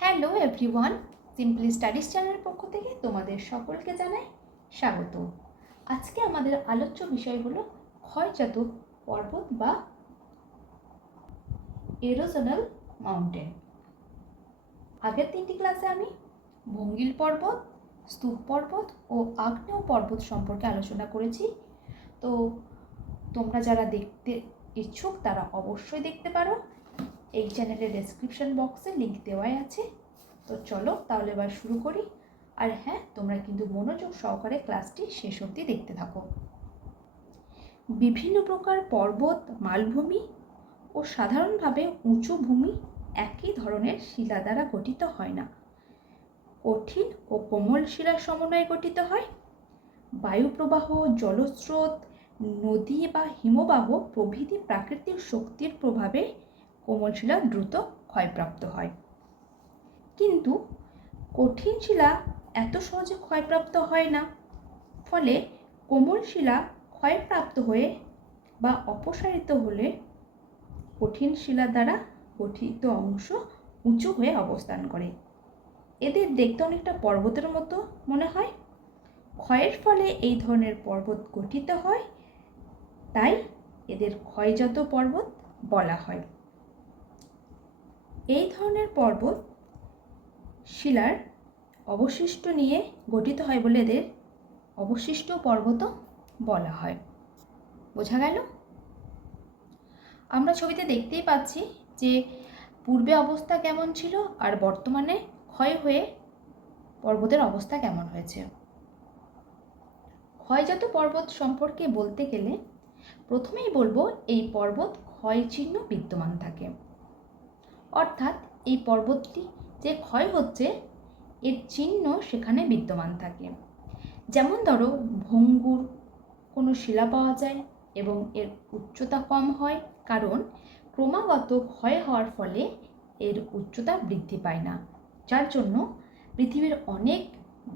Hello everyone, simply studies চ্যানেলের পক্ষ থেকে তোমাদের সকলকে জানাই স্বাগত। আজকে আমাদের আলোচ্য বিষয় হলো ক্ষয়জাত পর্বত বা এরোজনাল মাউন্টেন। আগের 3টি ক্লাসে আমি ভঙ্গিল পর্বত, স্তূপ পর্বত ও আগ্নেয় পর্বত সম্পর্কে আলোচনা করেছি। তো তোমরা যারা দেখতে ইচ্ছুক তারা অবশ্যই দেখতে পারো। এই চ্যানেলের ডেসক্রিপশন বক্সে লিঙ্ক দেওয়াই আছে। তো চলো তাহলে এবার শুরু করি। আর হ্যাঁ, তোমরা কিন্তু মনোযোগ সহকারে ক্লাসটি শেষ অবধি দেখতে থাকো। বিভিন্ন প্রকার পর্বত, মালভূমি ও সাধারণভাবে উঁচু ভূমি একই ধরনের শিলা দ্বারা গঠিত হয় না। কঠিন ও কোমল শিলার সমন্বয়ে গঠিত হয়। বায়ুপ্রবাহ, জলস্রোত, নদী বা হিমবাহ প্রভৃতি প্রাকৃতিক শক্তির প্রভাবে কোমল শিলা দ্রুত ক্ষয়প্রাপ্ত হয়। কিন্তু কঠিন শিলা এত সহজে ক্ষয়প্রাপ্ত হয় না। ফলে কোমল শিলা ক্ষয়প্রাপ্ত হয়ে বা অপসারিত হলে কঠিন শিলা দ্বারা গঠিত অংশ উঁচু হয়ে অবস্থান করে। এদের দেখতে অনেকটা পর্বতের মতো মনে হয়। ক্ষয়ের ফলে এই ধরনের পর্বত গঠিত হয়, তাই এদের ক্ষয়জাত পর্বত বলা হয়। এই ধরনের পর্বত শিলার অবশিষ্ট নিয়ে গঠিত হয় বলে এদের অবশিষ্ট পর্বত বলা হয়। বোঝা গেল? আমরা ছবিতে দেখতেই পাচ্ছি যে পূর্বে অবস্থা কেমন ছিল আর বর্তমানে ক্ষয় হয়ে পর্বতের অবস্থা কেমন হয়েছে। ক্ষয়জাত পর্বত সম্পর্কে বলতে গেলে প্রথমেই বলবো এই পর্বত ক্ষয় চিহ্ন বিদ্যমান থাকে। অর্থাৎ এই পর্বতটি যে ক্ষয় হচ্ছে এর চিহ্ন সেখানে বিদ্যমান থাকে। যেমন ধরো ভঙ্গুর কোনো শিলা পাওয়া যায় এবং এর উচ্চতা কম হয়, কারণ ক্রমাগত ক্ষয় হওয়ার ফলে এর উচ্চতা বৃদ্ধি পায় না, যার জন্য পৃথিবীর অনেক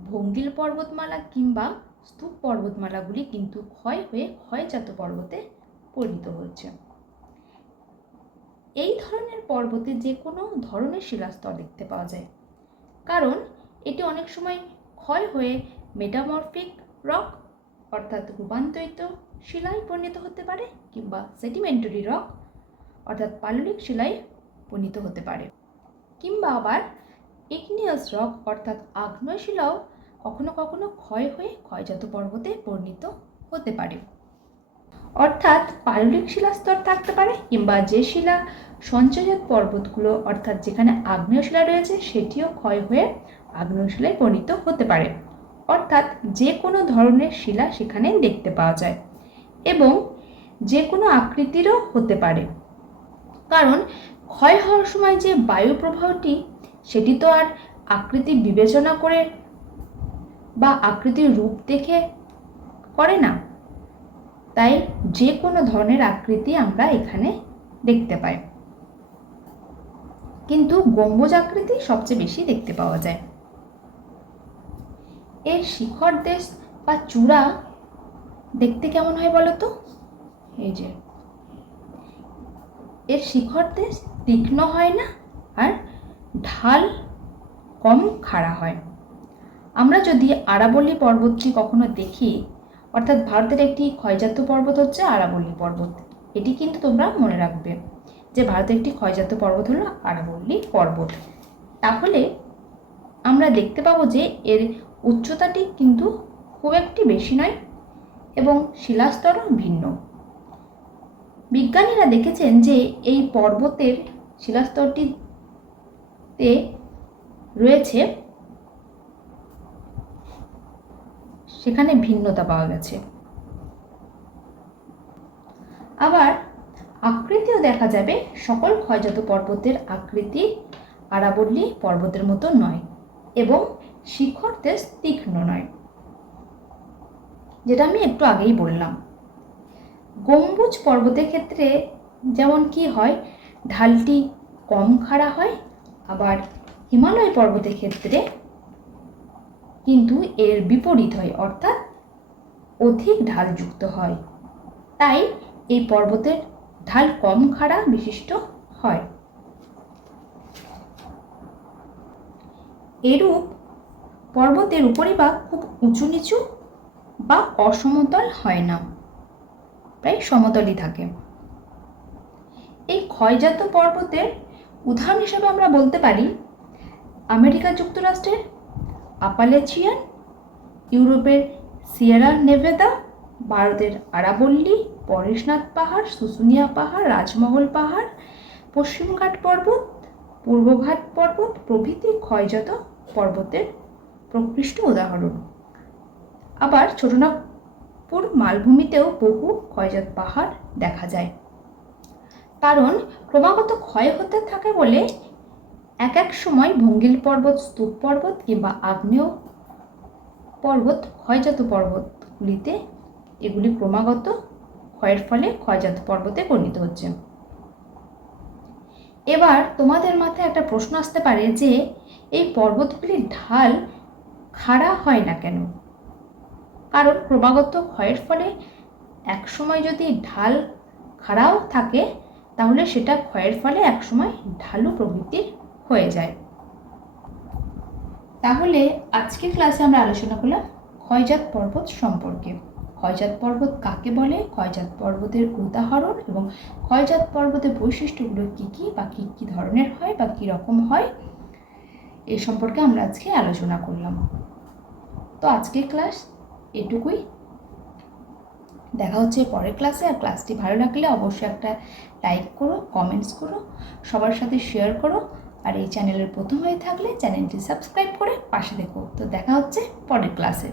ভঙ্গিল পর্বতমালা কিংবা স্তূপ পর্বতমালাগুলি কিন্তু ক্ষয় হয়ে ক্ষয়জাত পর্বতে পরিণত হচ্ছে। এই ধরনের পর্বতে যে কোনো ধরনের শিলাস্তর দেখতে পাওয়া যায়, কারণ এটি অনেক সময় ক্ষয় হয়ে মেটামরফিক রক অর্থাৎ রূপান্তরিত শিলায় পরিণত হতে পারে, কিংবা সেডিমেন্টারি রক অর্থাৎ পাললিক শিলায় পরিণত হতে পারে, কিংবা আবার ইগনিয়াস রক অর্থাৎ আগ্নেয় শিলাও কখনো কখনো ক্ষয় হয়ে ক্ষয়জাত পর্বতে পরিণত হতে পারে। অর্থাৎ পাললিক শিলাস্তর থাকতে পারে, কিংবা যে শিলা সঞ্চয়জাত পর্বতগুলো অর্থাৎ যেখানে আগ্নেয় শিলা রয়েছে সেটিও ক্ষয় হয়ে আগ্নেয় শিলায় পরিণত হতে পারে। অর্থাৎ যে কোনো ধরনের শিলা সেখানে দেখতে পাওয়া যায় এবং যে কোনো আকৃতিরও হতে পারে, কারণ ক্ষয় হওয়ার সময় যে বায়ু প্রবাহটি সেটি তো আর আকৃতি বিবেচনা করে বা আকৃতির রূপ দেখে করে না, তাই যে কোনো ধরনের আকৃতি আমরা এখানে দেখতে পাই, কিন্তু গম্বুজ আকৃতি সবচেয়ে বেশি দেখতে পাওয়া যায়। এর শিখর দেশ বা চূড়া দেখতে কেমন হয় বলো তো? এই যে এর শিখর দেশ তীক্ষ্ণ হয় না আর ঢাল কম খাড়া হয়। আমরা যদি আরাবল্লী পর্বতটি কখনো দেখি, অর্থাৎ ভারতের একটি ক্ষয়জাত পর্বত হচ্ছে আরাবল্লী পর্বত। এটি কিন্তু তোমরা মনে রাখবে যে ভারতের একটি ক্ষয়জাত পর্বত হলো আরাবল্লী পর্বত। তাহলে আমরা দেখতে পাবো যে এর উচ্চতাটি কিন্তু খুব একটি বেশি নয় এবং শিলাস্তরও ভিন্ন। বিজ্ঞানীরা দেখেছেন যে এই পর্বতের শিলাস্তরটিতে রয়েছে সেখানে ভিন্নতা পাওয়া গেছে। আবার আকৃতিও দেখা যাবে সকল ক্ষয়জাত পর্বতের আকৃতি আরাবল্লী পর্বতের মতো নয় এবং শিখর দেশ তীক্ষ্ণ নয়, যেটা আমি একটু আগেই বললাম। গম্বুজ পর্বতের ক্ষেত্রে যেমন কি হয়, ঢালটি কম খাড়া হয়, আবার হিমালয় পর্বতের ক্ষেত্রে কিন্তু এর বিপরীত হয়, অর্থাৎ অধিক ঢালযুক্ত হয়, তাই এই পর্বতের ঢাল কম খাড়া বিশিষ্ট হয়। এরূপ পর্বতের উপরিভাগ খুব উঁচু নিচু বা অসমতল হয় না, প্রায় সমতলই থাকে। এই ক্ষয়জাত পর্বতের উদাহরণ হিসেবে আমরা বলতে পারি আমেরিকা যুক্তরাষ্ট্রের আপালেচিয়ান, ইউরোপের সিয়েরা নেভেদা, ভারতের আরাবল্লী, পরেশনাথ পাহাড়, শুশুনিয়া পাহাড়, রাজমহল পাহাড়, পশ্চিমঘাট পর্বত, পূর্বঘাট পর্বত প্রভৃতি ক্ষয়জাত পর্বতের প্রকৃষ্ট উদাহরণ। আবার ছোটনাগপুর মালভূমিতেও বহু ক্ষয়জাত পাহাড় দেখা যায়। কারণ ক্রমাগত ক্ষয় হতে থাকে বলে এক এক সময় ভঙ্গিল পর্বত, স্তূপ পর্বত কিংবা আগ্নেয় পর্বত ক্ষয়জাত পর্বতগুলিতে এগুলি ক্রমাগত ক্ষয়ের ফলে ক্ষয়জাত পর্বতে পরিণত হচ্ছে। এবার তোমাদের মাথায় একটা প্রশ্ন আসতে পারে যে এই পর্বতগুলির ঢাল খাড়া হয় না কেন? কারণ ক্রমাগত ক্ষয়ের ফলে একসময় যদি ঢাল খাড়াও থাকে তাহলে সেটা ক্ষয়ের ফলে একসময় ঢালু প্রকৃতির হয়ে যায়। তাহলে আজকের ক্লাসে আমরা আলোচনা করলাম ক্ষয়জাত পর্বত সম্পর্কে। ক্ষয়জাত পর্বত কাকে বলে, ক্ষয়জাত পর্বতের উদাহরণ এবং ক্ষয়জাত পর্বতের বৈশিষ্ট্যগুলো কী কী বা কী কী ধরনের হয় বা কী রকম হয় এই সম্পর্কে আমরা আজকে আলোচনা করলাম। তো আজকের ক্লাস এটুকুই। দেখা হচ্ছে পরের ক্লাসে। আর ক্লাসটি ভালো লাগলে অবশ্যই একটা লাইক করো, কমেন্টস করো, সবার সাথে শেয়ার করো। আর এই চ্যানেলের প্রথম হয়ে থাকলে চ্যানেলটি সাবস্ক্রাইব করে পাশে দেখো। তো দেখা হচ্ছে পরের ক্লাসে।